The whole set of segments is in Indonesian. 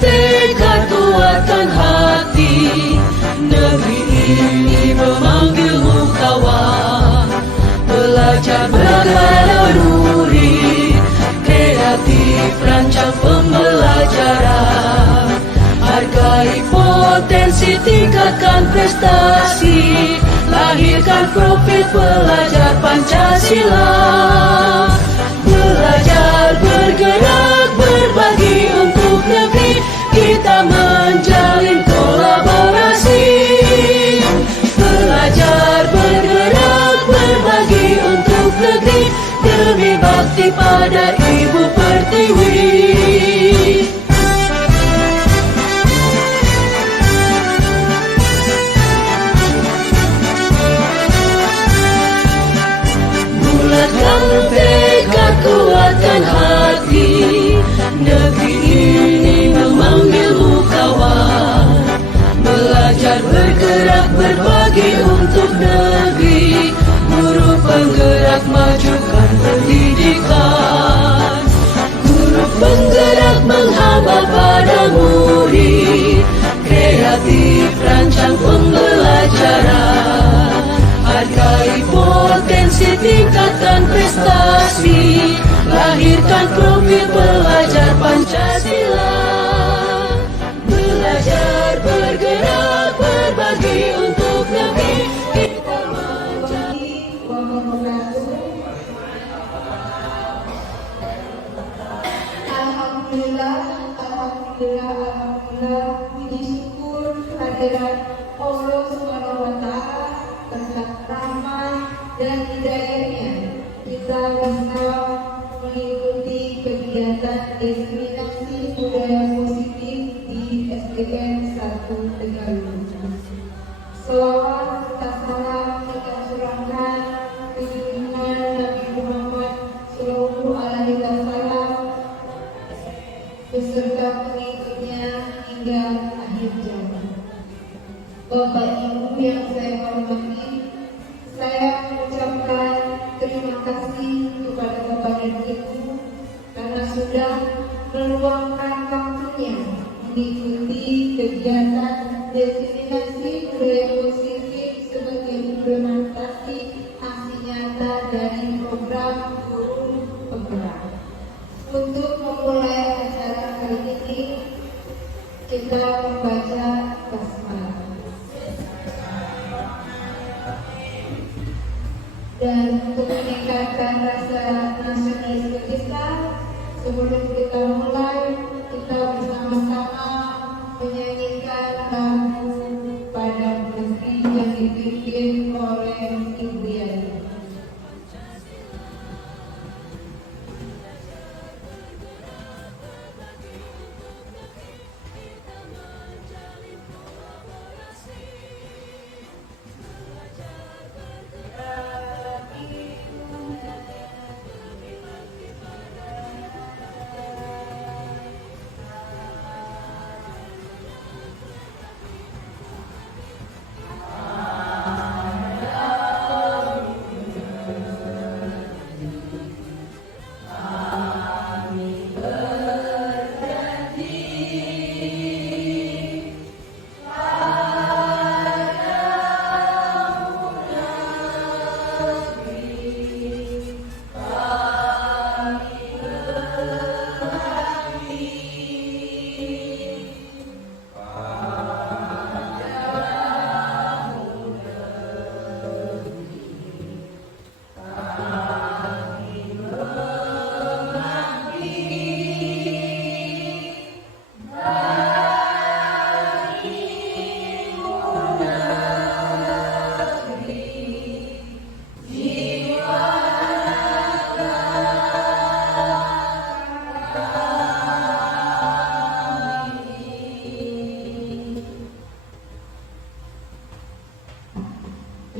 tekad kuatkan hati, negeri ini memanggilmu kawan. Belajar bermenuri, kreatif rancang pembelajaran. Hargai potensi, tingkatkan prestasi, lahirkan profil pelajar Pancasila. Belajar, bergerak, berbagi untuk negeri, kita menjalin kolaborasi. Belajar, bergerak, berbagi untuk negeri, demi bakti pada Ibu Pertiwi. Bulatkan tekad, kuatkan hati, negeri ini memanggilmu kawan. Belajar, bergerak, berbagi untuk negeri, guru penggerak majukan pendidikan. Guru penggerak menghamba pada murid, kreatif rancang pembelajaran. Hargai potensi, tingkatkan prestasi, lahirkan profil pelajar Pancasila. Belajar, bergerak, berbagi untuk negeri, kita menjadi Alhamdulillah, alhamdulillah, alhamdulillah. Puji syukur kehadirat Allah Subhanahu wa Ta'ala, berkat rahmat dan hidayahnya kita bisa mengikuti kegiatan diskriminasi budaya positif di SDN 1 Tegaluar. Selawat serta salam kita curahkan ke junjungan Nabi Muhammad Sallallahu Alaihi Wasallam beserta pengikutnya hingga akhir zaman. Bapak Ibu yang saya hormati, saya mengucapkan terima kasih kepada Bapak dan Ibu karena sudah meluangkan waktunya mengikuti kegiatan diskriminasi budaya positif sebagai implementasi aksi nyata dari program guru penggerak. Untuk memulai acara kali ini, kita membaca basmalah. Dan untuk meningkatkan rasa nasionalisme kita, sebelum kita mulai, kita bersama-sama menyanyikan lagu pada negeri yang dipimpin oleh Ibu Yani.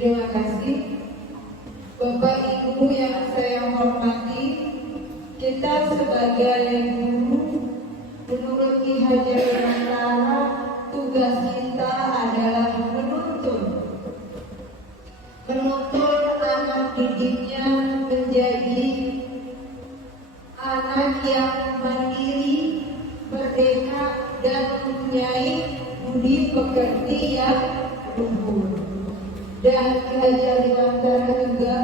Terima kasih Bapak Ibu yang saya hormati. Kita sebagai guru, menurut Ki Hajar Dewantara, tugas kita adalah menuntun anak didiknya menjadi anak yang mandiri, merdeka, pekerti yang luhur. Dan Ki Haji Alimantar juga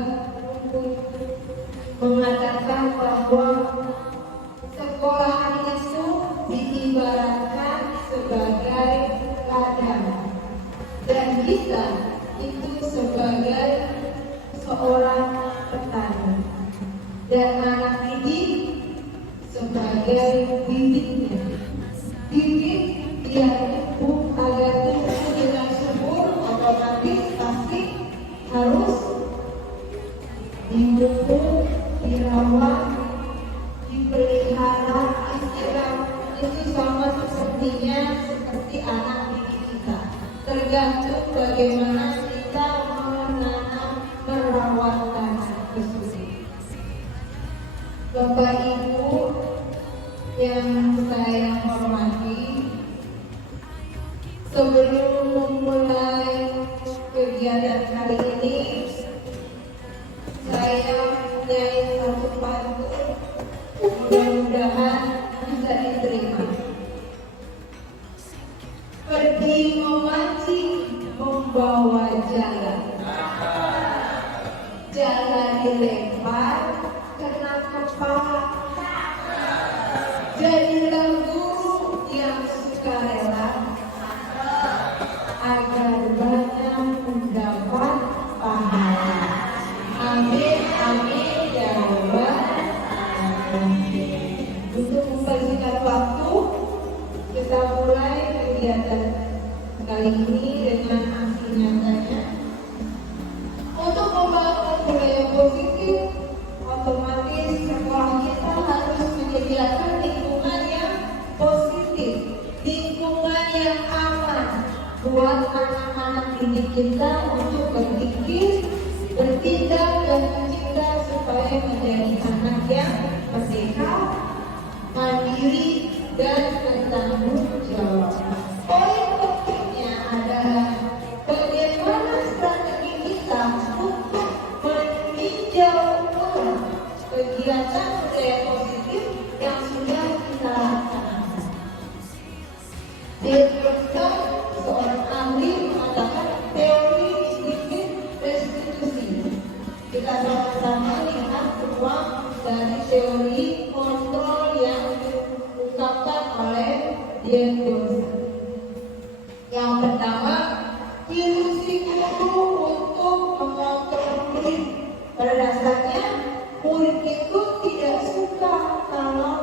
mengatakan bahwa sekolah itu diibaratkan sebagai ladang dan kita itu sebagai seorang petani dan anak didik sebagai bibitnya. Bibit dia tumbuh agar tumbuh dengan subur, otomatis pasti harus didukung, dirawat, dipelihara, itu sama sepertinya seperti anak didik kita. Tergantung bagaimana kita menanam, merawat tanah tersebut. Bapak Ibu yang saya hormati, sebelum memulai kegiatan hari ini, saya punya satu pantun, mudah-mudahan bisa diterima. Pergi memancing membawa jalan, jalan dilempar kena kepala. Jadilah guru yang sukarela agar banyak mendapat pahala. Amin, amin, ya Rabbal alamin. Untuk mempersingkat waktu, kita mulai kegiatan kali ini dengan aksi nyatanya. Untuk membangun budaya positif, otomatis sekolah kita harus menyediakan lingkungan yang positif, lingkungan yang aman buat anak-anak didik kita untuk berpikir, bertindak dan mencipta supaya menjadi anak yang merdeka, mandiri dan bertanggung jawab. Poin pentingnya adalah bagaimana strategi kita untuk meninjau kegiatan budaya positif yang sudah kita laksanakan. Dietrich, seorang ahli, mengatakan teori bisnis restitusi. Kita sama-sama lihat peluang dari teori kontrol yang diungkapkan oleh Dietrich. Yang pertama, ilusi guru untuk mengontrol murid. Pada dasarnya, murid itu tidak suka kalau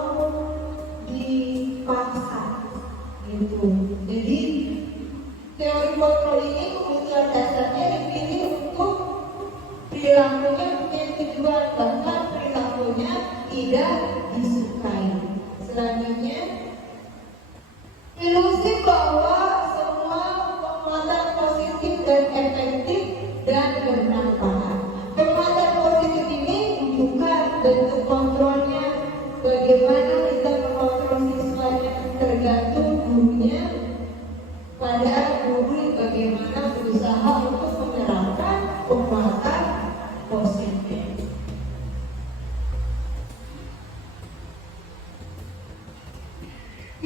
dipaksa, gitu. Jadi teori kontrol ini kemudian dasarnya dipilih untuk perilakunya punya tujuan, bahkan perilakunya tidak disukai. Selanjutnya, ilusi bahwa semua penguatan positif dan efektif dan bermanfaat. Penguatan positif ini bukan bentuk kontrolnya, bagaimana kita mengontrol siswanya tergantung gurunya. Pada guru bagaimana berusaha untuk menerapkan penguatan positif.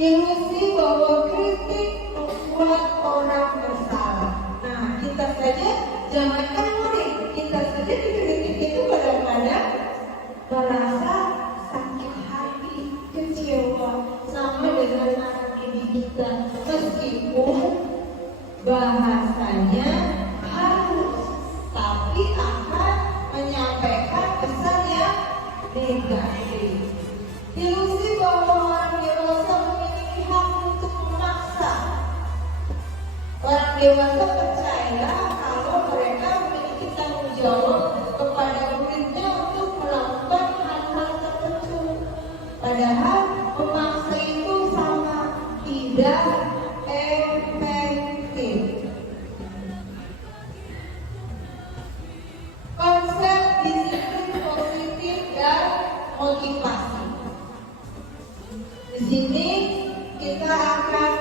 Ilusi bahwa kritik membuat orang bersalah. Nah, kita saja, jangankan murid, kita saja dikritik itu kadang-kadang merasa sakit hati, kecewa, sama dengan anak didik kita. Meskipun bahasanya halus, tapi akan menyampaikan pesan yang negatif. Ilusi bahwa orang dewasa memiliki hak untuk memaksa. Orang dewasa percaya kalau mereka memiliki tanggung jawab kepada muridnya untuk melakukan hal-hal tertentu. Padahal memaksa itu sama tidak efektif. Konsep disiplin positif dan motivasi. Di sini kita akan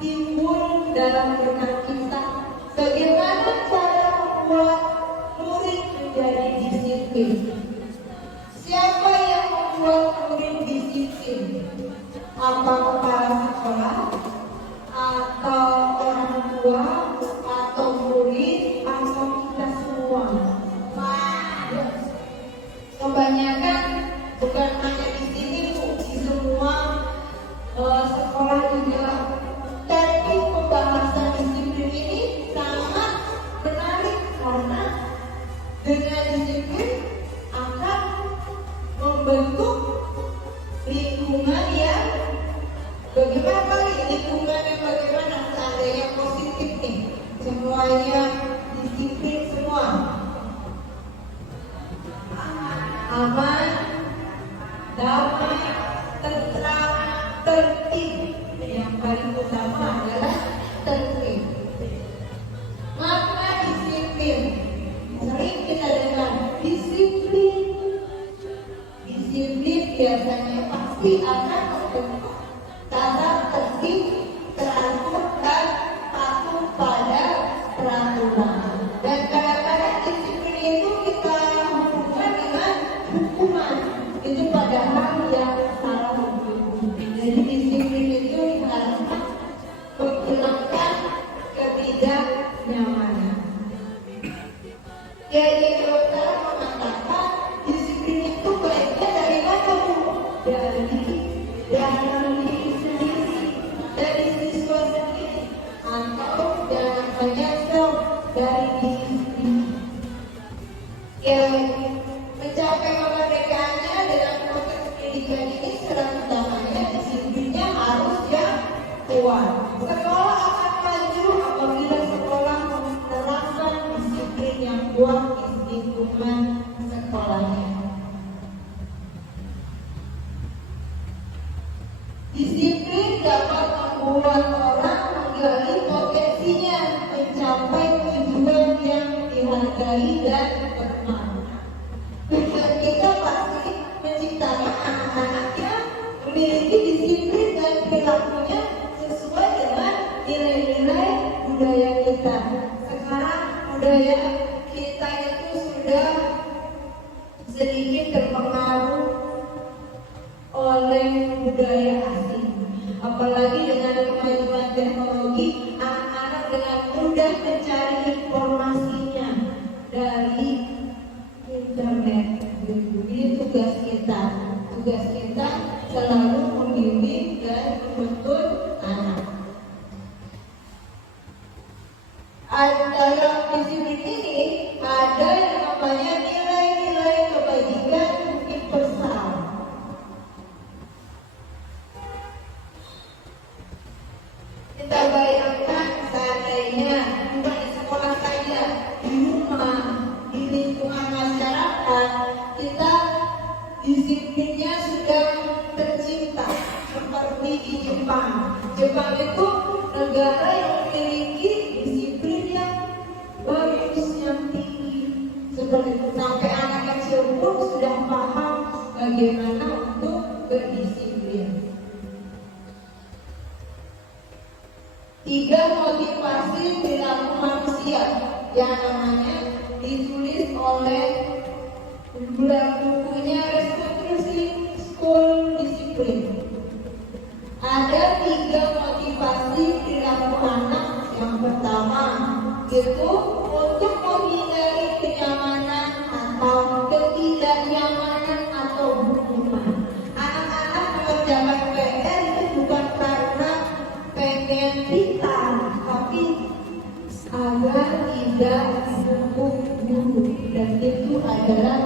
timbul dalam benak kita bagaimana cara membuat murid menjadi disiplin. Siapa yang membuat murid disiplin? Apa kepala sekolah atau orang tua atau murid atau kita semua. Kebanyakan bukan hanya di sini Bu, di semua sekolah juga. Tapi pembahasan disiplin ini sangat menarik karena dengan disiplin akan membentuk lingkungan yang bagaimana, lingkungan yang bagaimana, seandainya positif nih, semuanya disiplin semua, aman, damai, tentram, tertib. Yang paling utama adalah tertib. Makna disiplin, sering kita dengar disiplin. Disiplin biasanya pasti akan membentuk tata tertib, teratur dan patuh pada peraturan. Dan kadang-kadang disiplin itu kita hubungkan dengan hukuman. Itu padahal yang salah hukum. Jadi disiplin itu diharapkan menghilangkan ketidaknyamanan. Jadi dokter mengatakan disiplin itu baiknya dari mana Bu? Dari diri sendiri, dari siswa sendiri, atau jangan menyesal dari diri sendiri. Ya, mencapai kemerdekaannya dengan proses pendidikan ini secara utamanya disiplinnya harus yang kuat. Sekolah akan maju apabila sekolah menerapkan disiplin yang kuat di lingkungan sekolahnya. Disiplin dapat membuat orang menggali potensinya, mencapai tujuan yang dihargai dan bermakna. Tujuan kita pasti menciptakan anak-anak yang memiliki disiplin dan perilakunya sesuai dengan nilai-nilai budaya kita. Sekarang budaya kita itu sudah sedikit terpengaruh oleh budaya asing. Apalagi dengan kemajuan teknologi, anak-anak dengan mudah mencari informasinya dari internet. Jadi tugas kita selalu membimbing dan menuntun anak. Dalam disiplin ini ada yang namanya nilai-nilai kebajikan universal. Kita bayangkan seandainya bukan di sekolah saja, di rumah, di lingkungan masyarakat, kita disiplinnya sudah tercipta seperti di Jepang. Jepang itu negara yang memiliki disiplin yang bagus, yang tinggi. Seperti itu, sampai anak kecil pun sudah paham bagaimana untuk berdisiplin. 3 motivasi perilaku manusia yang namanya ditulis oleh bukunya Restructuring School Discipline. Ada 3 motivasi perilaku anak. Yang pertama itu untuk menghindari kenyamanan atau ketidaknyamanan atau hukuman. Anak-anak mengerjakan PR itu bukan karena pengen kita, tapi agar tidak dihukum guru, dan itu adalah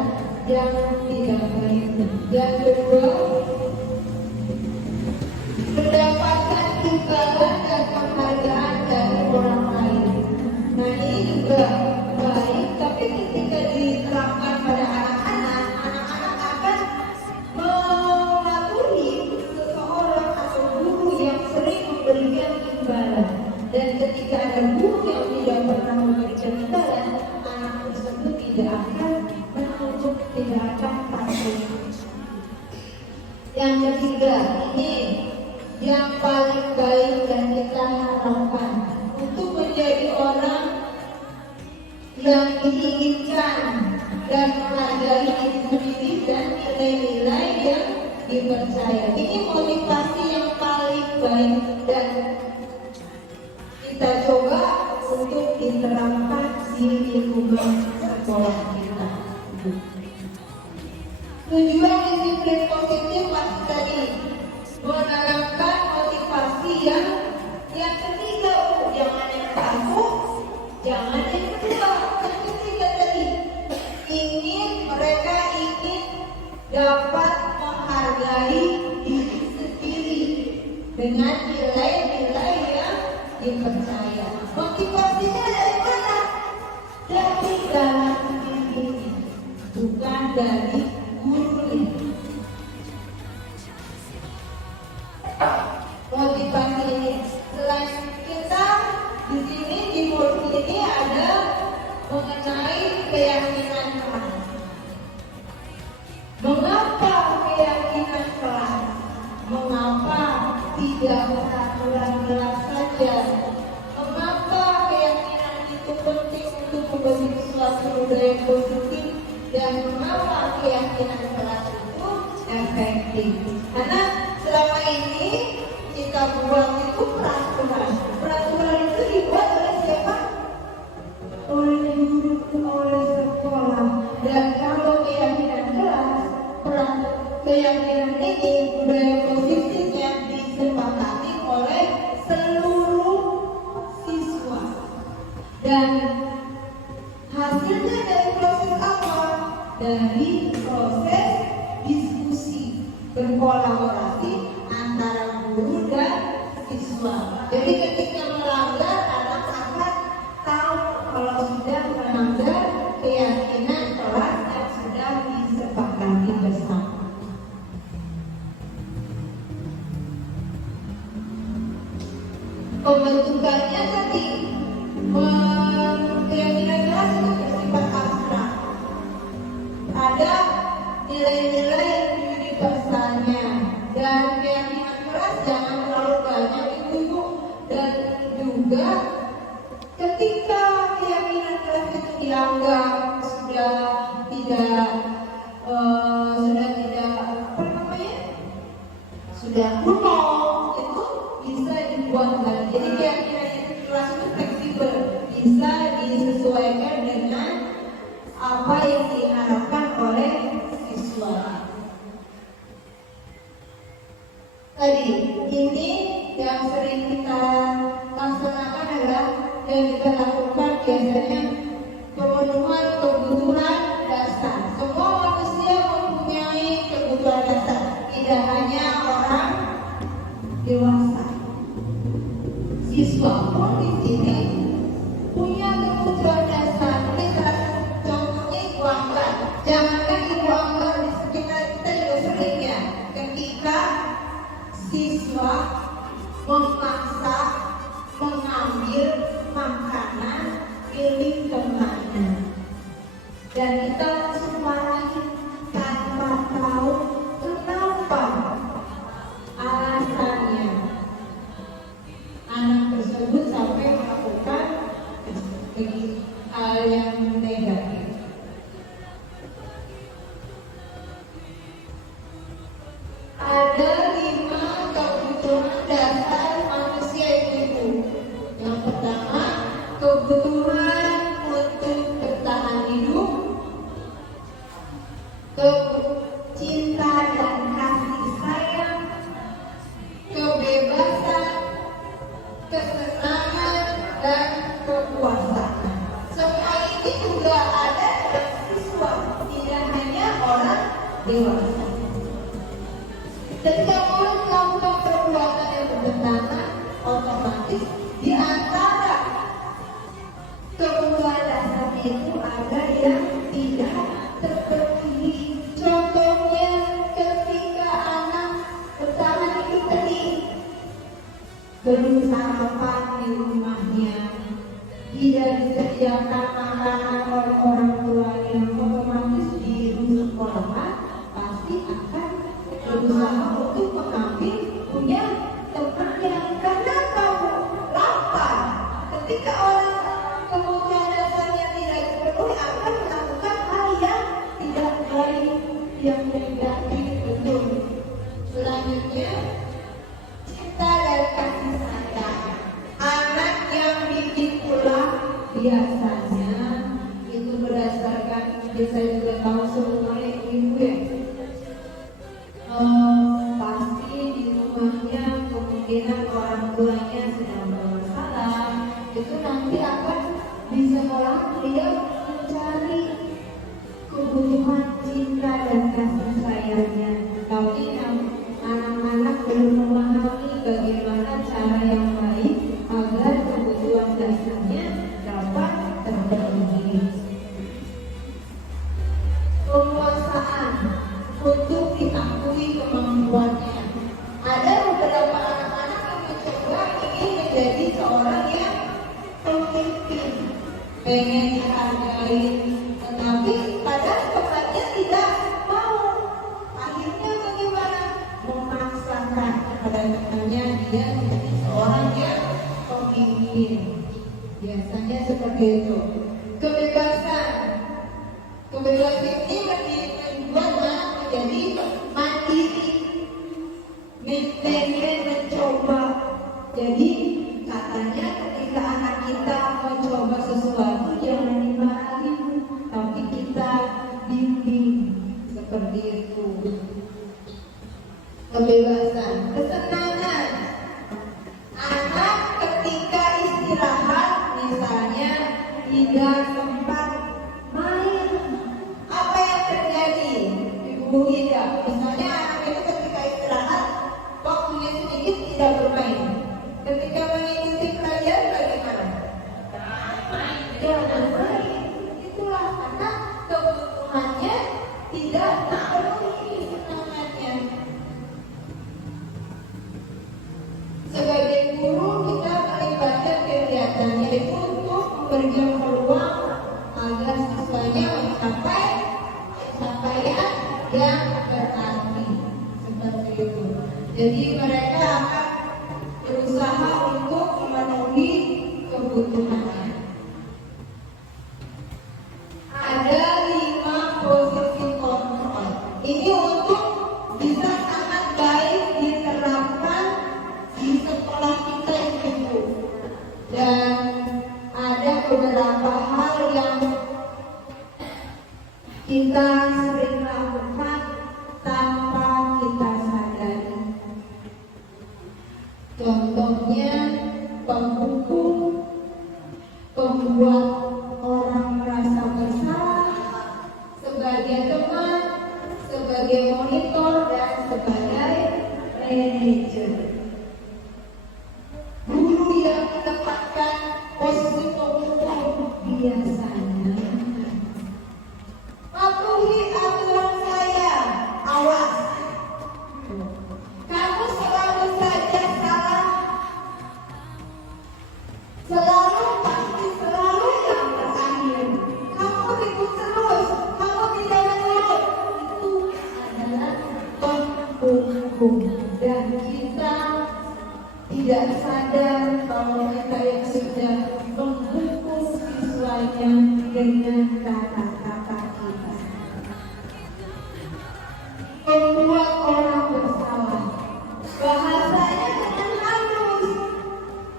yang tidak baik. Yang kedua, mendapatkan imbalan dan penghargaan dari orang lain. Nah, ini juga baik, tapi ketika diterapkan pada anak-anak, anak-anak akan mematuhi seseorang atau guru yang sering memberikan imbalan. Dan ketika ada guru yang tidak pernah memberikan imbalan, anak tersebut tidak akan menunjuk, tidak akan patuh. Yang ketiga, ini yang paling baik dan kita harapkan untuk menjadi orang yang diinginkan dan menghargai diri sendiri dan nilai-nilai yang dipercaya. Ini motivasi yang paling baik dan kita diterapkan di lingkungan sekolah kita. Tujuan disiplin positif pasti tadi menanamkan motivasi yang ketiga, jangan yang kaku, jangan yang kedua, yang ketiga tadi mereka ingin dapat menghargai diri sendiri dengan nilai-nilai yang dipercaya. Motivasinya dari mana? Dari dalam diri, bukan dari gurunya. Motivasi ini selain kita di sini di buku ini ada mengenai keyakinan keras. Mengapa keyakinan keras? Mengapa tidak peraturan keras saja? Mengapa keyakinan itu penting untuk membentuk suatu budaya positif, dan mengapa keyakinan keras itu efektif? Karena selama ini kita buat itu peraturan. Peraturan itu dibuat oleh siapa? Oleh guru, oleh sekolah. Dan kalau keyakinan keras, keyakinan ini budaya positif yang disepakati oleh seluruh siswa. Dan hasilnya dari proses apa? Dari proses diskusi, berkolaborasi antara guru dan siswa. Jadi ketika melanggar, anak akan tahu kalau sudah melanggar keyakinan kelas yang sudah disepakati bersama. Pembentukannya tadi keyakinan kelas itu bersifat abstrak. Ada nilai-nilai universalnya, dan keyakinan keras jangan terlalu banyak ibu-ibu. Dan juga ketika keyakinan keras itu dianggap sudah tidak sudah kuno, itu bisa dibuat lagi. Jadi keyakinan keras itu fleksibel, bisa disesuaikan dengan apa yang diharapkan oleh siswa. Tadi ini yang sering kita laksanakan adalah yang kita lakukan biasanya pemenuhan kebutuhan dasar. Semua manusia mempunyai kebutuhan dasar, tidak hanya orang dewasa. Siswa pun di sini punya kebutuhan dasar. Ini salah contohnya Ibu Anggar. Jangankan Ibu Anggar, di sekitar kita juga sering ya, ketika siswa memaksa mengambil makanan milik temannya, dan kita langsung marahin tanpa tahu kenapa alasannya. Anak tersebut sampai melakukan hal yang negatif. Ada 5 kebutuhan dasar manusia itu. Yang pertama, kebutuhan untuk bertahan hidup, cinta dan kasih sayang, kebebasan, kesenangan, dan kepuasan. Semua ini juga ada dalam siswa, tidak hanya orang dewasa. Ketika murid melakukan perbuatan yang bertentangan, otomatis di antara kebutuhan dasar itu ada yang tidak terpenuhi. Contohnya ketika anak bertahan hidup tadi, belum sarapan di rumahnya, tidak disediakan makanan oleh orang tuanya, otomatis di sekolah pasti akan berusaha untuk mengambil punya teman yang, karena kamu lapar. Ketika orang kebutuhan dasarnya tidak dipenuhi, akan melakukan hal yang tidak baik, yang negatif. Betul. Selanjutnya, cinta dan kasih sayang. Anak yang bikin pulang dia pengen dihargai, tetapi kadang temannya tidak mau. Akhirnya bagaimana? Memaksakan kepada temannya dia menjadi seorang yang pemimpin. Biasanya seperti itu. Kebebasan ini membuat anak menjadi mandiri, pengen mencoba. Jadi katanya ketika anak kita mencoba sesuatu jangan dimarahin, tapi kita bimbing, seperti itu. Kebebasan, kesenangan. Anak ketika istirahat misalnya tidak sempat main, apa yang terjadi? Ibu Ida, misalnya anak itu ketika istirahat waktunya sedikit tidak bermain. Ketika mengikuti pelajaran bagaimana? Jangan bermain. Itulah karena kebutuhannya tidak terpenuhi semangatnya. Sebagai guru kita melibatkan kegiatan yaitu untuk memberikan peluang agar siswanya mencapai pencapaian yang berarti, seperti itu. Jadi mereka akan berusaha untuk memenuhi kebutuhannya. Ada 5 posisi kontrol. Ini untuk bisa sangat baik diterapkan di sekolah kita itu. Dan ada beberapa hal yang kita sering lakukan tanpa kita sadari. Contohnya pembuku, pembuat orang merasa bersalah, sebagai teman, sebagai monitor, dan sebagai manajer. Guru yang menempatkan posisi pembuku biasanya patuhi aturan saya, awas. Kamu selalu saja salah, pasti selalu yang terakhir. Kamu ribut terus, kamu tidak menurut. Itu adalah pembuku, dan kita tidak sadar kalau kita yang sudah membungkus siswanya dengan kata-kata kita. Membuat orang bersalah, bahasanya dengan halus,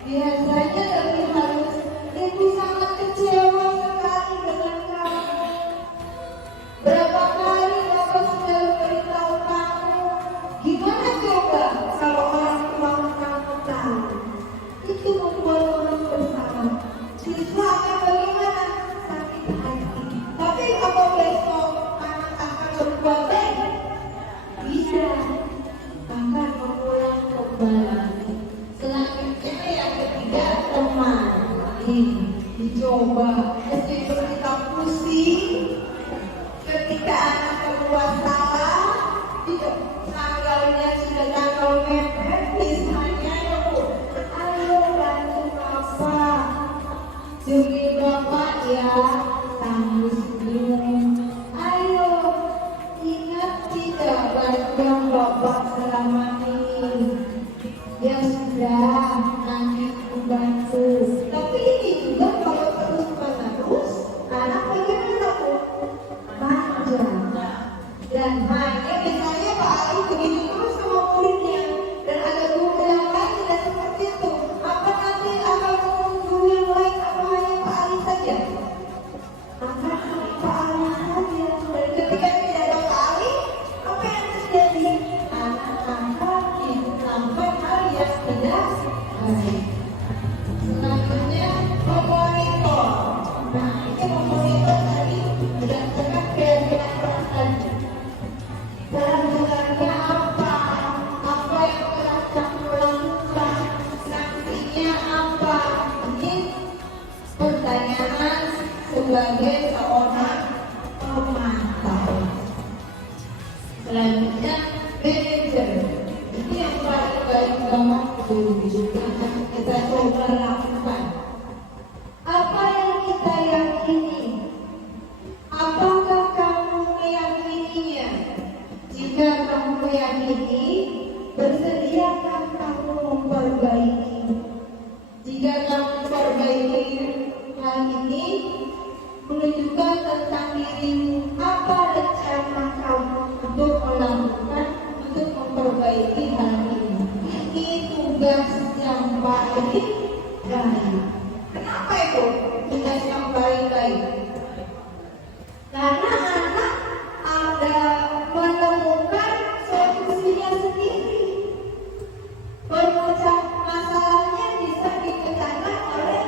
biasanya lebih halus. Ibu sangat kecewa sekali dengan kamu. Berapa kali Bapak sudah beritahu kamu? Gimana coba kalau orang tua kamu tahu? Itu membuat orang bersalah. Siswa akan bagaimana? Sakit hati. Tapi apa besok anak akan berbuat baik? Bisa, akan mengulang kembali. Selanjutnya yang ketiga, teman. Ini dicoba, meskipun kita pusing ketika anak berbuat salah, tanggalnya sudah tanggal mepet, misalnya ya Bu, ayo bantu Bapak, demi Bapak ya, tangguh senyum. Ayo, ingat tidak bantuan Bapak selama ini? Ya sudah, nanti membantu. Tapi ini juga kalau terus menerus, anak bagaimana Bu? Manja. Dan hanya misalnya Pak Ali begitu terus sama muridnya, dan ada guru yang lain tidak seperti itu. Apa nanti akan menunggu yang lain apa hanya Pak Ali saja? Maka Pak Ali saja. Dan ketika tidak ada Pak Ali, apa yang terjadi? Anak-anak melakukan hal yang tidak baik. Selanjutnya memonitor. Nah, ini memonitor tadi berdasarkan keyakinan perasaan. Peraturannya apa? Apa yang telah kamu lakukan? Sanksinya apa? Ini pertanyaan sebagai seorang pemantau. Selanjutnya manajer. Ini yang paling baik banget dulu juga kita coba lakukan. Apa yang kita yakini, bersediakah kamu memperbaiki? Jika kamu memperbaiki hal ini, menunjukkan tentang dirimu apa rencana kamu untuk melakukan, untuk memperbaiki hal ini. Ini tugas yang paling baik. Kenapa itu tugas yang paling baik? Karena anak ada menemukan solusinya sendiri. Pemecah masalahnya bisa dipecahkan oleh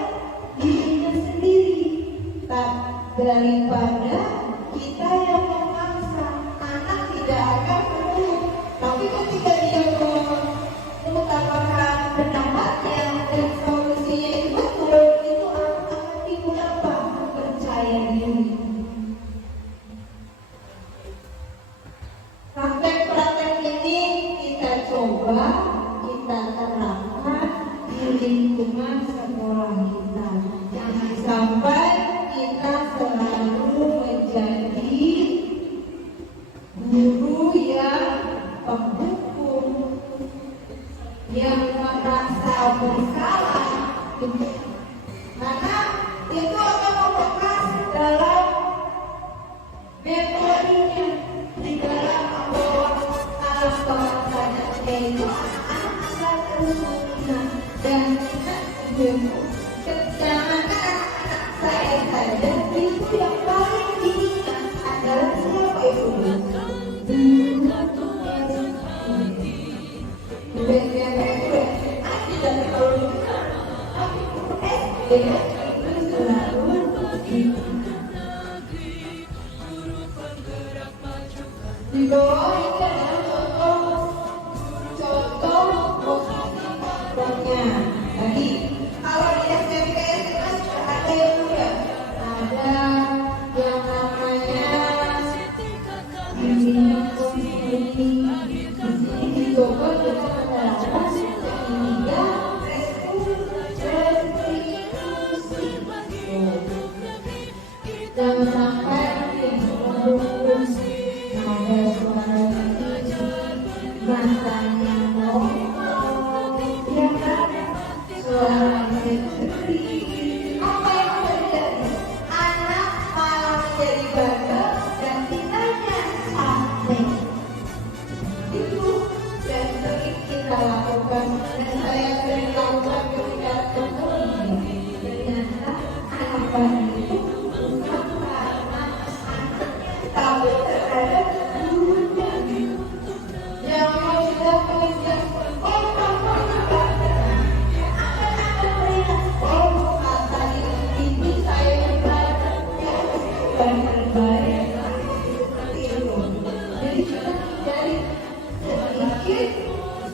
dirinya sendiri. Daripada kita yang memaksa, anak tidak akan menurut. Tapi ketika dia mengutamakan pendapatnya dan solusinya itu betul, itu akan timbul apa? Percaya diri. Praktek-praktek ini kita coba, kita terapkan di lingkungan sekolah kita. Jangan sampai kita selalu menjadi guru yang penghukum, yang merasa bersalah, karena itu akan membekas dalam memorinya, di dalam membawa alam bawah sadarnya itu anak terus mengingat dan jangan saya saja itu yang paling diingat adalah siapa itu? Di bawah itu adalah contoh posisinya. Tadi kalau di SMP itu sudah ada yang muda, ada yang namanya bimbingan komisi. Di Bogor kita menerapkan sehingga restitusi. Jangan sampai diurus ada suara masanya ngomong, ya kan? Suara apa yang terjadi? Anak malah menjadi bandel dan kitanya capek. Itu yang sering kita lakukan dan saya sering lakukan ketika ketemu. Ternyata anak bandel itu bukan karena anaknya, tapi terhadap gurunya. Yang mau sudah menginjak, oh kamu ini saya yang baik seperti itu. Jadi kita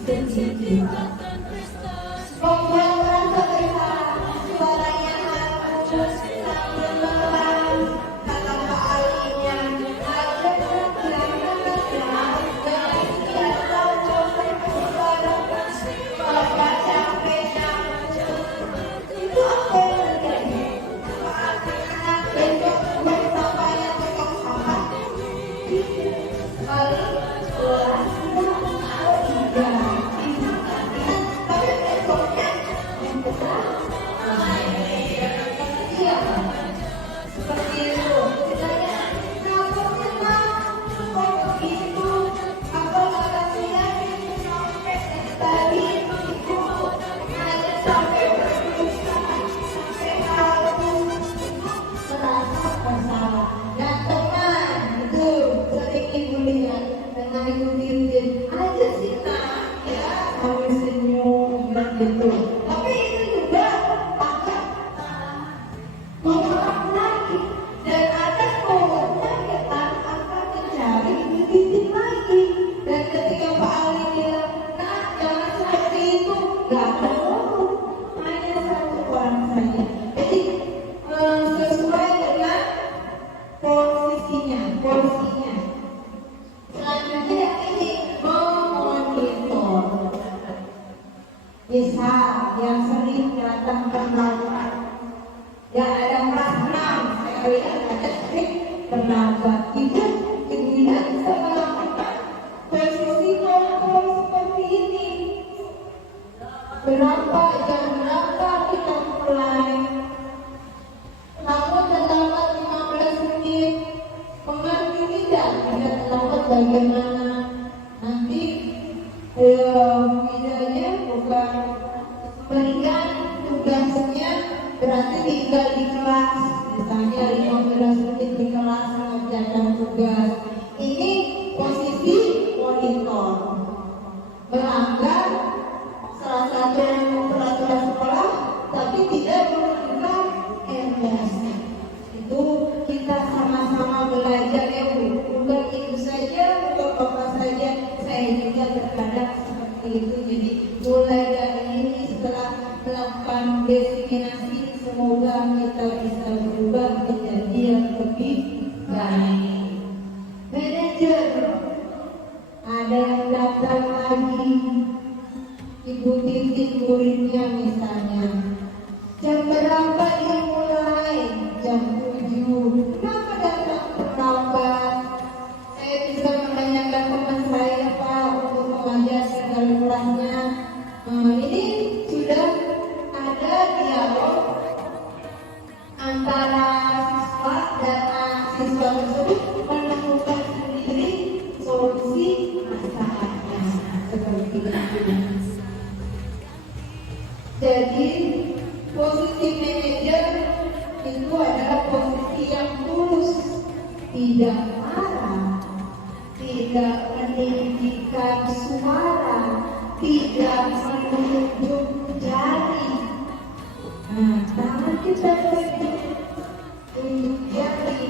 dari sedikit membuat merasa bersalah, suaranya halus, pelan, kata Pak Alinya ada Bapak capeknya itu apa yang terjadi? Anak-anak besok bersampainya tukang sampah paling kurang tiga. Tapi besoknya yang besar iya seperti itu. Misalnya kamu kenal kok begitu, apa kata saya sampai tadi itu hanya sampai berusaha sampai kamu merasa bersalah. Dan teman itu sering ibu lihat dengan ibu Dirjen aja sih nak ya sampai senyum dan gitu. Tapi itu juga akan mengulang lagi dan ada momennya kita akan mencari bibit lagi. Dan ketika Pak Ali bilang, nah jangan seperti itu, gak perlu hanya satu orang saja. Jadi sesuai dengan porsinya. Selanjutnya yang ini memonitor. Bisa yang sering datang terlambat. Yang ada kelas 6, saya lihat ada trik terlambat. Ibu tidak bisa melakukan posisi Berapa jam berapa kita mulai? Kamu terlambat 15 menit. Mengerti tidak? Tidak terlambat bagaimana? Nanti bedanya bukan berikan tugasnya berarti tinggal di kelas. Misalnya 15 menit di kelas mengerjakan tugas. Ini posisi monitor. Melanggar salah satu peraturan sekolah, tapi tidak menunjukkan MBS. Itu kita sama-sama belajar ya Bu. Bukan ibu saja, bukan bapak saja, saya juga terkadang seperti itu. Jadi mulai dari ini setelah melakukan desiminasi, semoga kita bisa berubah menjadi yang lebih baik. Manajer, ada yang datang lagi. Ibu Titi muridnya misalnya, jam berapa dimulai? Jam 7. Kenapa datang terlambat? Saya bisa menanyakan teman saya Pak untuk mengajar segala kelasnya. Ini sudah ada dialog antara siswa dan siswa tersebut menemukan sendiri solusi masalahnya seperti itu. Jadi posisi manajer itu adalah posisi yang tulus, tidak marah, tidak meninggikan suara, tidak menunjuk jari. Nah, tangan kita tunjuk jari,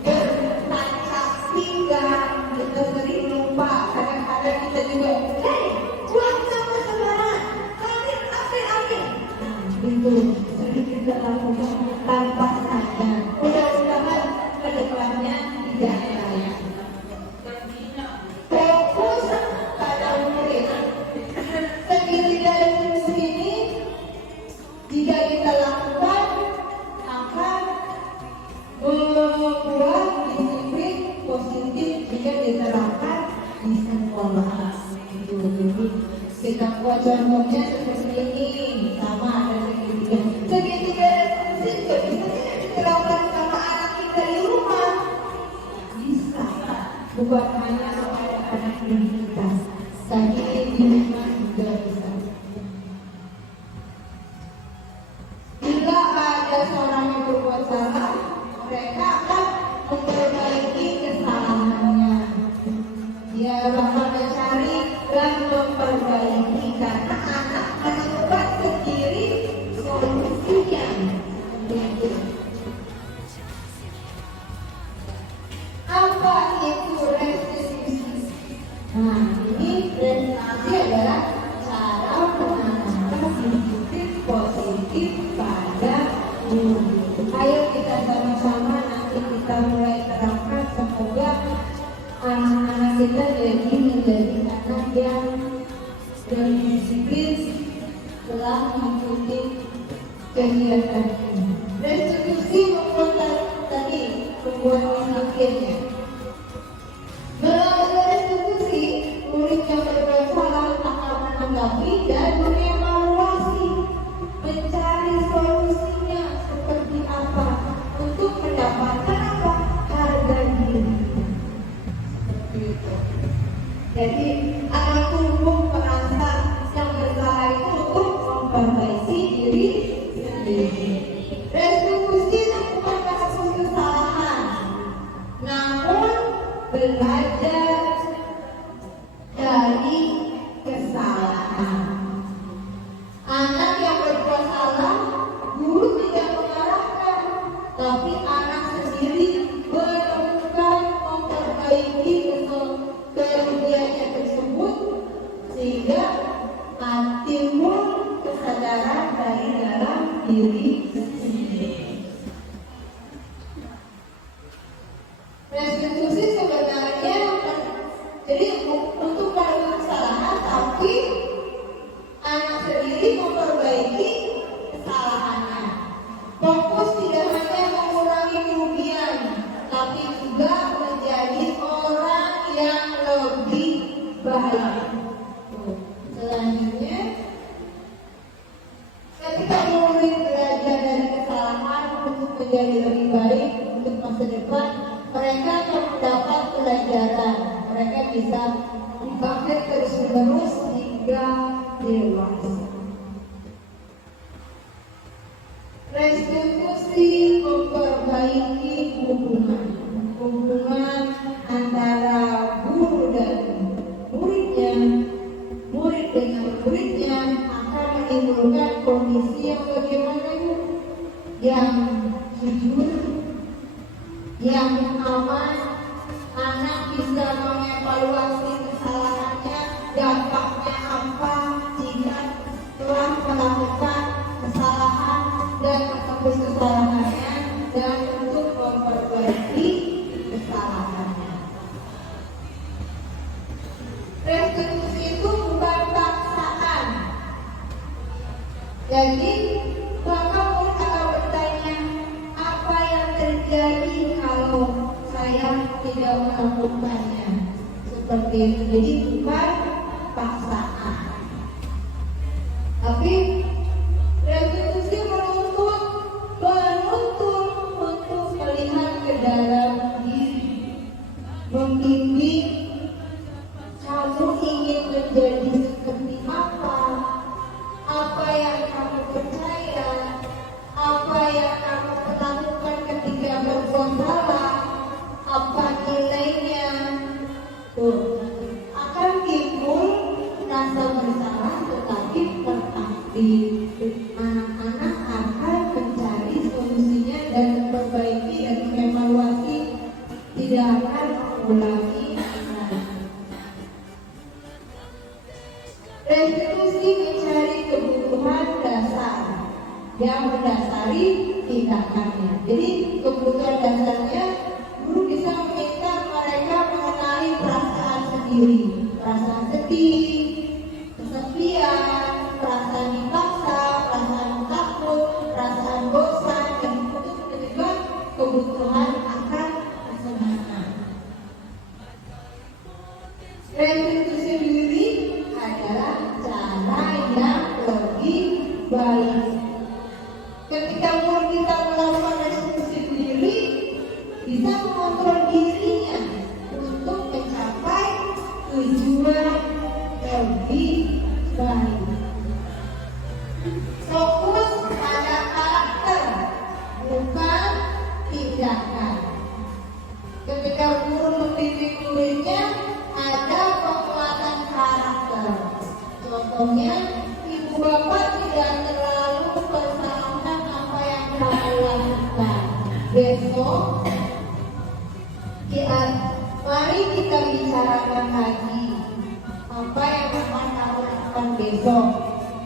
bertancap pinggang, kita sering lupa. Kadang-kadang kita juga, buang sampah sembarangan. Itu sering kita lakukan tanpa sadar. Mudah-mudahan ke depannya tidak layak. Fokus pada murid. Sendiri dari sini, jika kita lakukan akan membuat disiplin positif jika diterapkan di sekolah. Jadi kita buat contohnya seperti ini, sama ada segitiga fungsi juga bisa tidak diterapkan sama anak kita di rumah. Bisa, bukan hanya kepada anak kita, tapi di rumah juga bisa. Jika ada seorang yang berbuat salah, mereka akan memperbaiki kesalahannya. Dia bakal mencari dan memperbaiki karena anak menemukan sendiri solusinya. Apa itu restitusi? Nah, ini restitusi adalah cara menanamkan disiplin positif pada murid. Ayo kita sama-sama nanti kita mulai terapkan, semoga anak-anak kita jadi menjadi anak yang berdisiplin setelah mengikuti kegiatan ini. Restitusi membuat tadi membuat disiplinnya. Melalui restitusi, murid yang berbuat salah akan menanggapi dan mengevaluasi, mencari solusinya seperti apa untuk mendapatkan apa harga diri. Seperti itu. Jadi anak tumbuh merasa yang bersalah itu untuk memperbaiki diri sendiri. Restitusi bukan kasus kesalahan, namun belajar dari kesalahan. Anak yang berbuat salah, guru tidak mengarahkan, tapi anak sendiri menemukan memperbaiki kerugiannya tersebut, sehingga timbul kesadaran dari dalam diri sendiri. Restitusi sebenarnya jadi untuk melakukan kesalahan, tapi anak sendiri memperbaiki kesalahannya. Fokus tidak hanya mengurangi kerugian, tapi juga menjadi orang yang lebih baik. bisa dipakai terus-menerus hingga dewasa. Restitusi memperbaiki hubungan antara guru dan muridnya, murid dengan muridnya akan menimbulkan kondisi yang bagaimana yang jujur, yang aman. Anak bisa mengevaluasi kesalahannya, dampaknya apa jika telah melakukan kesalahan dan menembus kesalahannya dan untuk memperbaiki kesalahannya. Restitusi itu bukan paksaan. Jadi maka murid akan bertanya, apa yang terjadi kalau saya tidak melakukannya? Seperti itu. Jadi bukan paksaan, tapi restitusi menuntut untuk melihat ke dalam diri, membimbing kamu ingin menjadi seperti apa yang kamu percaya, apa yang kamu lakukan ketika berbuat salah, apa nilainya. Akan timbul rasa bersalah, tetapi pasti anak-anak akan mencari solusinya dan memperbaiki dan mengevaluasi, tidak akan mengulangi. Restitusi mencari kebutuhan dasar yang mendasari tindakannya. Jadi kebutuhan dasarnya, guru bisa meminta mereka mengenali perasaan sendiri, perasaan sedih, kesepian, perasaan dipaksa, perasaan takut, perasaan bosan, dan untuk mencegah kebutuhan akan kesenangan. Restitusi diri adalah cara yang lebih baik. Ketika murid kita melakukan restitusi diri, bisa mengontrol dirinya untuk mencapai tujuan lebih baik. Fokus pada karakter, bukan tindakan. Ketika guru membimbing muridnya, ada penguatan karakter. Contohnya, ibu bapak tidak terlalu persalahkan apa yang kamu lakukan. Besok, mari kita bicarakan lagi apa yang akan kamu lakukan besok.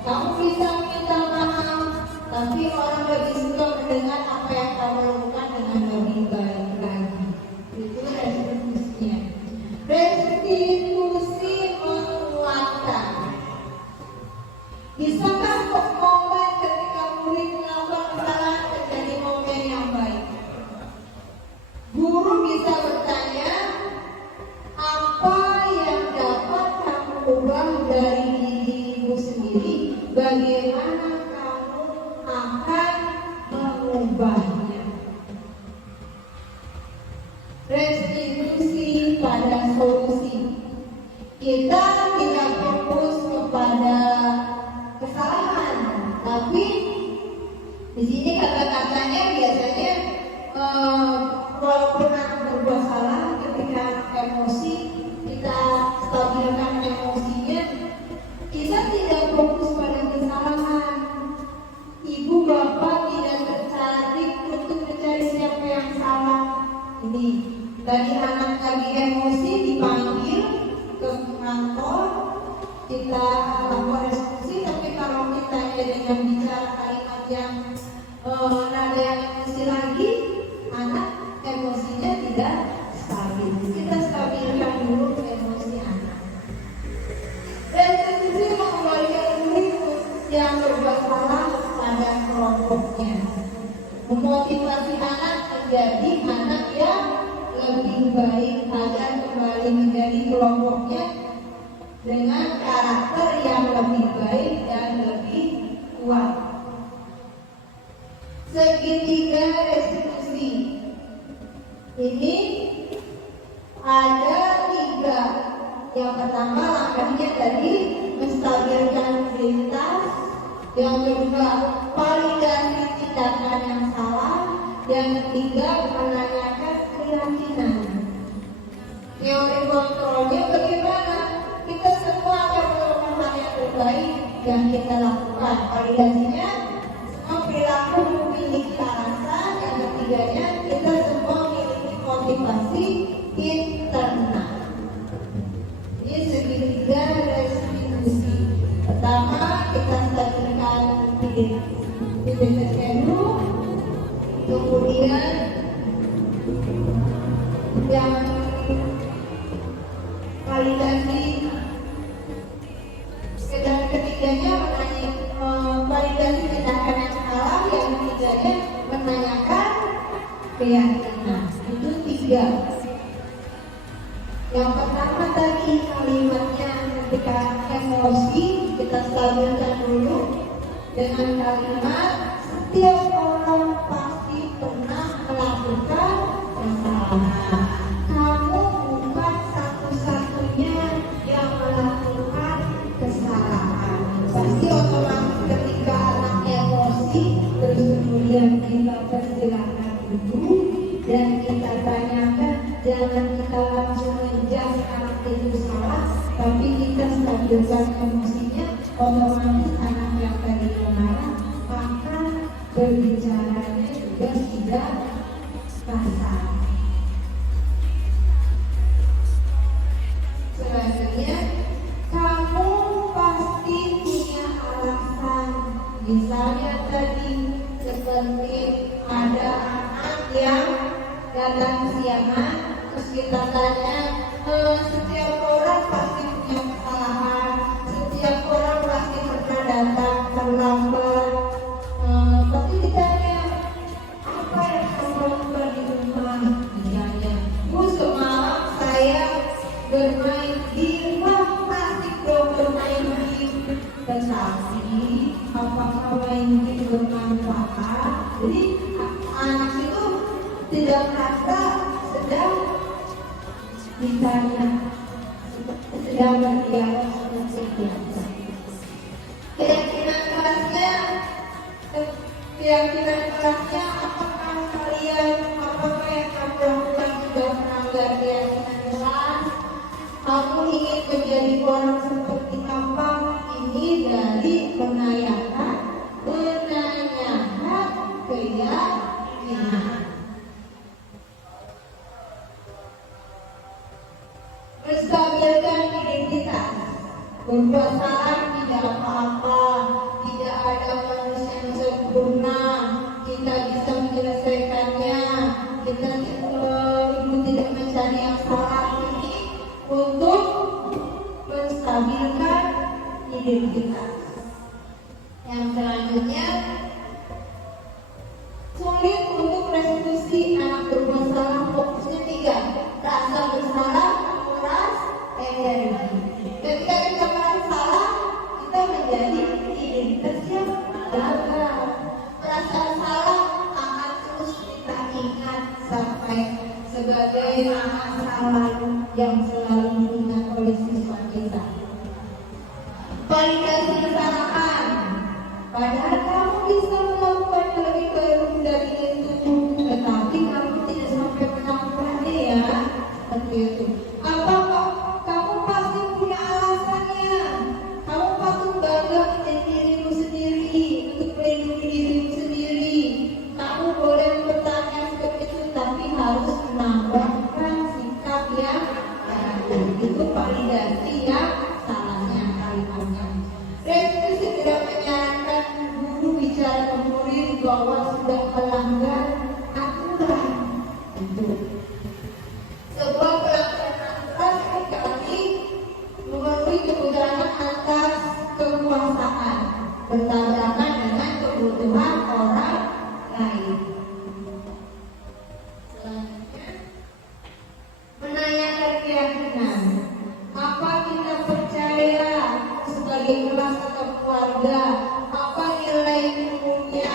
Kamu bisa minta maaf, tapi orang lebih suka mendengar apa yang kamu lakukan dengan lebih baik lagi. Itu restitusinya. Restitusi menguatkan. Bisakah momen ketika murid melakukan kesalahan menjadi momen yang baik? Guru bisa bertanya, apa yang dapat kamu ubah dari dirimu sendiri? Bagaimana kamu akan mengubahnya? Restitusi pada solusi. Kita tidak fokus kepada kesalahan, tapi di sini kata-katanya biasanya walaupun aku berbuat salah, ketika emosi kita stabilkan emosinya, kita tidak fokus pada kesalahan. Ibu bapak tidak tertarik untuk mencari siapa yang salah. Ini tadi anak lagi emosi dipanggil ke kantor, kita lakukan restitusi, tapi kalau kita dengan bicara kalimat yang nada yang emosi lagi, anak emosinya tidak stabil. Kita stabilkan dulu emosi anak. Restitusi mengembalikan murid yang berbuat salah pada kelompoknya, memotivasi anak menjadi anak yang lebih baik agar kembali menjadi kelompoknya dengan karakter yang lebih baik dan lebih kuat. Segitiga restitusi ini ada 3 Yang kedua, validasi tindakan yang salah. Yang ketiga, menanyakan keyakinan. Teori kontrolnya bagaimana? Kita semua akan melakukan hal yang terbaik yang kita lakukan. Validasinya, semua perilaku memiliki alasan. Yang ketiganya, kita semua memiliki motivasi internal. Ini segitiga restitusi. Pertama, kita stabilkan identitas dulu. Kemudian yang validasi, dan ketiganya validasi tindakan yang salah. Yang ketiganya menanyakan keyakinan. Itu tiga. Yang pertama tadi kalimatnya, ketika emosi kita stabilkan dulu dengan kalimat setiap orang pasti pernah melakukan kesalahan. Kamu bukan satu-satunya yang melakukan kesalahan. Pasti otomatis ketika anak emosi, terus kemudian kita persilakan dulu dan kita tanyakan, jangan kita langsung menjudge anak itu salah, tapi kita stabilkan emosinya. Otomatis anak yang tadi marah maka berbicaranya juga tidak kasar. Selanjutnya, kamu pasti punya alasan. Misalnya tadi seperti ada anak yang datang kesiangan, terus kita tanya, setiap orang pasti punya kesalahan, setiap orang pasti pernah datang terlambat. Pasti ditanya, apa yang kamu lakukan di rumah? Misalnya, semalam saya bermain di rumah, asik dong bermain di. Tetapi apakah main di bermanfaat? Jadi anak itu tidak merasa sedang ditanya, sedang berdialog seperti biasa. Keyakinan kelasnya, apakah apakah yang kamu lakukan sudah melanggar keyakinan kelas? Kamu ingin menjadi orang seperti apa? Ini dari menanyakan keyakinan. Menstabilkan identitas. Berbuat salah tidak apa-apa, tidak ada manusia yang sempurna, kita bisa menyelesaikannya. Kita ibu tidak mencari yang salah ini untuk menstabilkan identitas. Yang selanjutnya, sulit untuk restitusi anak berbuat salah. Fokusnya tiga: rasa bersalah, menguras energi. Ketika kita merasa salah, kita menjadi identitas yang gagal. Perasaan salah akan terus kita ingat sampai sebagai masa lalu yang selalu diingat oleh siswa kita. Validasi kesalahan. Padahal kamu bisa melakukan lebih baik dari itu, tetapi kamu tidak sampai melakukannya ya, seperti itu. Apakah kamu pasti punya alasannya? Kamu patut bangga menjadi dirimu sendiri, untuk melindungi dirimu sendiri. Kamu boleh bertanya seperti itu, tapi harus menambahkan sikap yang baru. Itu validasi yang salahnya kalimatnya. Restitusi tidak menyarankan guru bicara ke murid bahwa sudah melanggar aturan. Itu sebuah pelaksanaan aturan seringkali memenuhi kebutuhan atas kekuasaan, bertabrakan dengan kebutuhan orang lain. Selanjutnya, menanyakan keyakinan. Apa kita percaya sebagai kelas atau keluarga? Apa nilai umumnya?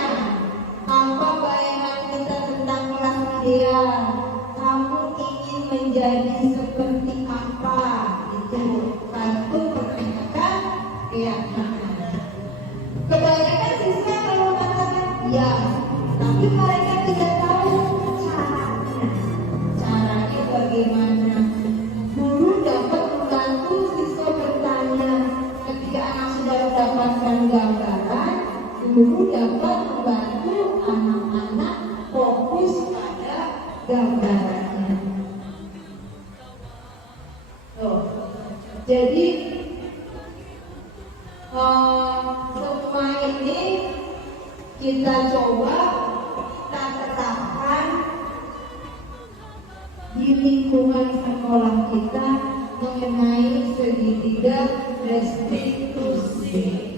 Apa bayangan kita tentang kelas ideal? Kamu ingin menjadi seperti apa? Itu satu, menanyakan keyakinan. Kebanyakan mendapatkan gambaran, guru dapat membantu anak-anak fokus pada gambarannya. Jadi semua ini kita coba kita terapkan di lingkungan sekolah kita mengenai segitiga restitusi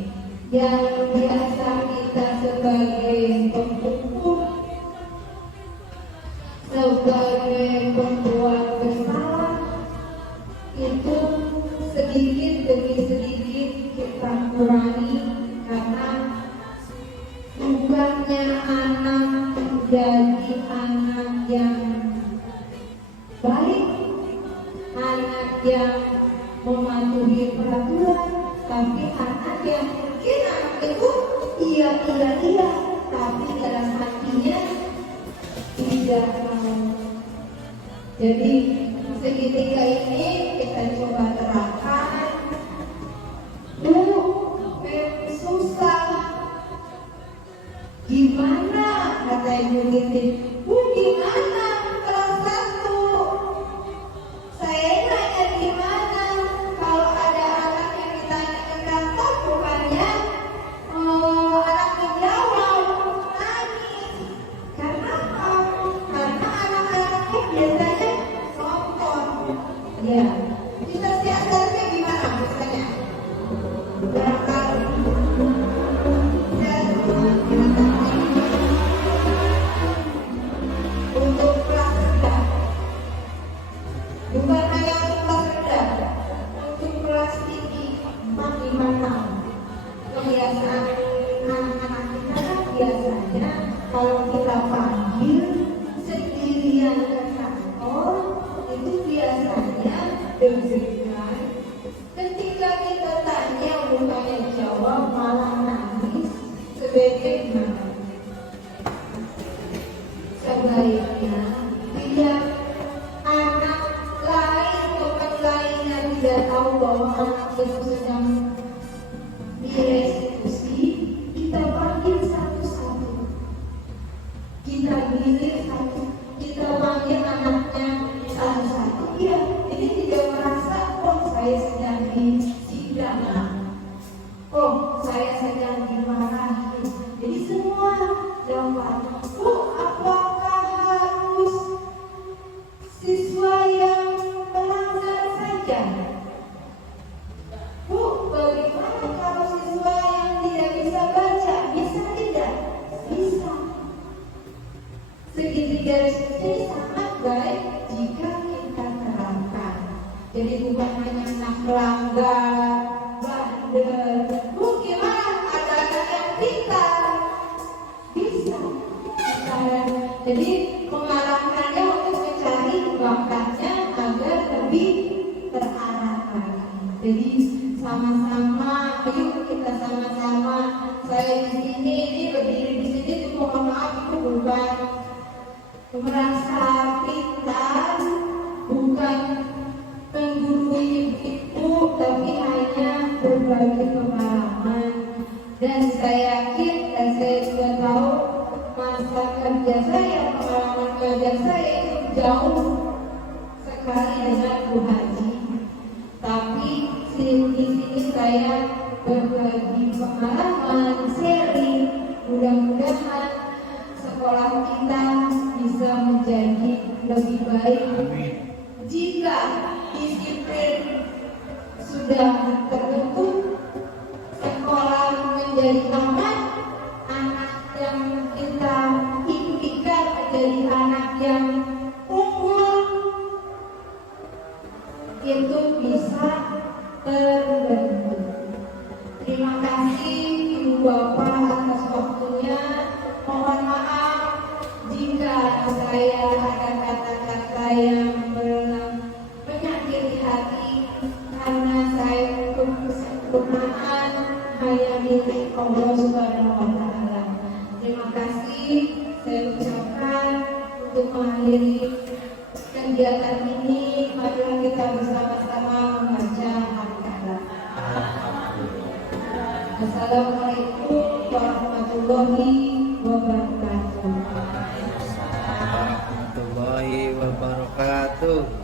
yang biasa kita sebagai penghukum, sebagai pembuat bersalah itu sedikit demi sedikit kita kurangi, karena bukannya anak menjadi anak yang baik, anak yang mematuhi peraturan, tapi anak yang mungkin anak itu iya, tapi dalam hatinya tidak mau. Jadi segitiga ini kita coba terapkan. Susah. Gimana kata Ibu Titik? Gimana? Kelas 1. Saya nanya gimana? Kalau ada anak yang ditanya ke kantor, bukannya anak menjawab, nangis. Karena apa? Karena anak-anaknya biasanya nonton. Ya, kita siasatnya gimana misalnya? Barangkali untuk kelas rendah, bukan hanya untuk kelas rendah, untuk kelas tinggi 4-5 tahun. Kebiasaan anak-anak kita kan biasanya kalau kita panggil sendirian ke kantor itu biasanya deg-degan. Ketika kita tanya bukannya jawab malah nangis, sebagaimana? Sebaiknya biar anak lain, teman lainnya tidak tahu bahwa anak itu sedang direstitusi, kita panggil satu-satu, kita pilih satu, kita panggil anaknya satu-satu. Ya, ini tidak merasa saya sedang disidang, saya sedang dimarahi. Jadi semua jawab, apakah harus siswa yang melanggar saja? Bagaimana kalau siswa yang tidak bisa baca? Bisa tidak? Bisa. Segitiga restitusi sangat baik jika kita terapkan. Jadi bukan hanya anak melanggar, bandel. Gimana ada anak yang pintar? Bisa. Jadi mengarahkannya untuk mencari bakatnya agar lebih terarah lagi. Jadi sama-sama, yuk kita sama-sama. Saya di sini, ini berdiri di sini itu mohon maaf itu bukan merasa pintar, bukan menggurui ibu, tapi hanya berbagi pengalaman. Dan saya yakin dan saya juga tahu masa kerja saya, pengalaman kerja saya itu jauh sekali dengan Bu Haji. Tapi di sini saya berbagi pengalaman, sharing. Mudah-mudahan sekolah kita bisa menjadi lebih baik. Jika disiplin sudah terbentuk, sekolah menjadi aman, anak yang kita impikan menjadi anak yang unggul itu bisa terbentuk. Terima kasih Ibu Bapak atas waktunya. Mohon maaf jika saya ada kata-kata yang menyakiti hati, karena saya untuk kesempurnaan hanya milik Allah Subhanahu wa Ta'ala. Terima kasih saya ucapkan untuk mengakhiri kegiatan ini. Marilah kita bersama-sama membaca Al-Qur'an. Assalamualaikum warahmatullahi wabarakatuh. Warahmatullahi wabarakatuh.